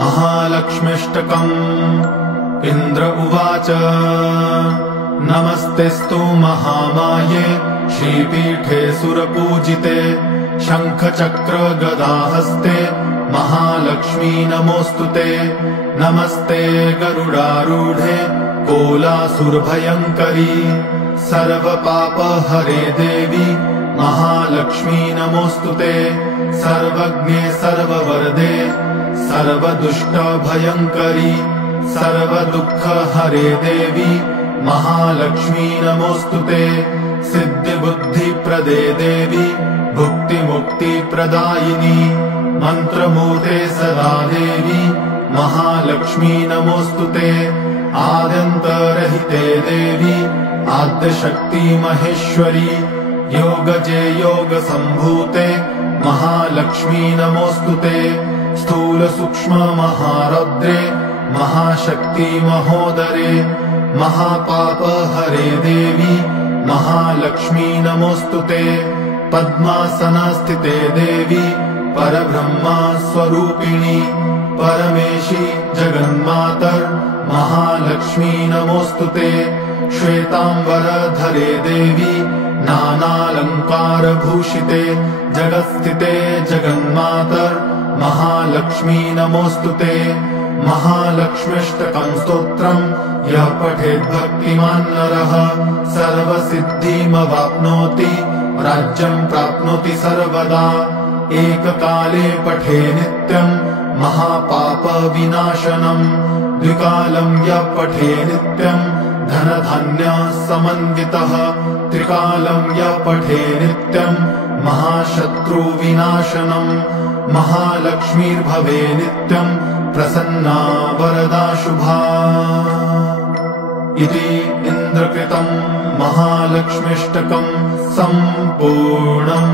महालक्ष्म्यष्टकम्। इन्द्र उवाच नमस्तेऽस्तु महामाये श्रीपीठे सुरपूजिते शङ्खचक्र गदाहस्ते महालक्ष्मी नमोऽस्तुते। नमस्ते गरुडारूढे कोलासुरभयङ्करी सर्वपापहरे देवी महालक्ष्मी नमोऽस्तुते। सर्वज्ञे सर्ववरदे सर्वदुष्टभयङ्करी सर्वदुःखहरे देवी महालक्ष्मी नमोऽस्तुते। सिद्धिबुद्धिप्रदे देवी भुक्तिमुक्तिप्रदायिनी मन्त्रमूर्ते सदा देवी महालक्ष्मी नमोऽस्तुते। आद्यन्तरहिते देवी आद्यशक्ति महेश्वरी योगजे योगसम्भूते महालक्ष्मी नमोऽस्तुते। स्थूल सूक्ष्म महारौद्रे महाशक्ति महोदरे महापापहरे देवी महालक्ष्मी नमोऽस्तुते। पद्मासनस्थिते देवी परब्रह्म स्वरूपिणी परमेशी जगन्मातर महालक्ष्मी नमोऽस्तुते। श्वेताम्बरधरे देवी नानालङ्कारभूषिते जगत्स्थिते जगन्मातर महालक्ष्मी नमोऽस्तुते। महालक्ष्म्यष्टकम् स्तोत्रम् यः पठेद्भक्तिमान् नरः सर्वसिद्धिमवाप्नोति राज्यम् प्राप्नोति सर्वदा। एककाले पठे नित्यम् महापापविनाशनम् द्विकालम् यः पठे नित्यम् धनधान्य समन्वितः त्रिकालम् यः पठे नित्यम् महाशत्रुविनाशनम्। महालक्ष्मीर्भवे नित्यम् प्रसन्ना वरदा शुभा। इति इन्द्रकृतम् महालक्ष्म्यष्टकम् सम्पूर्णम्।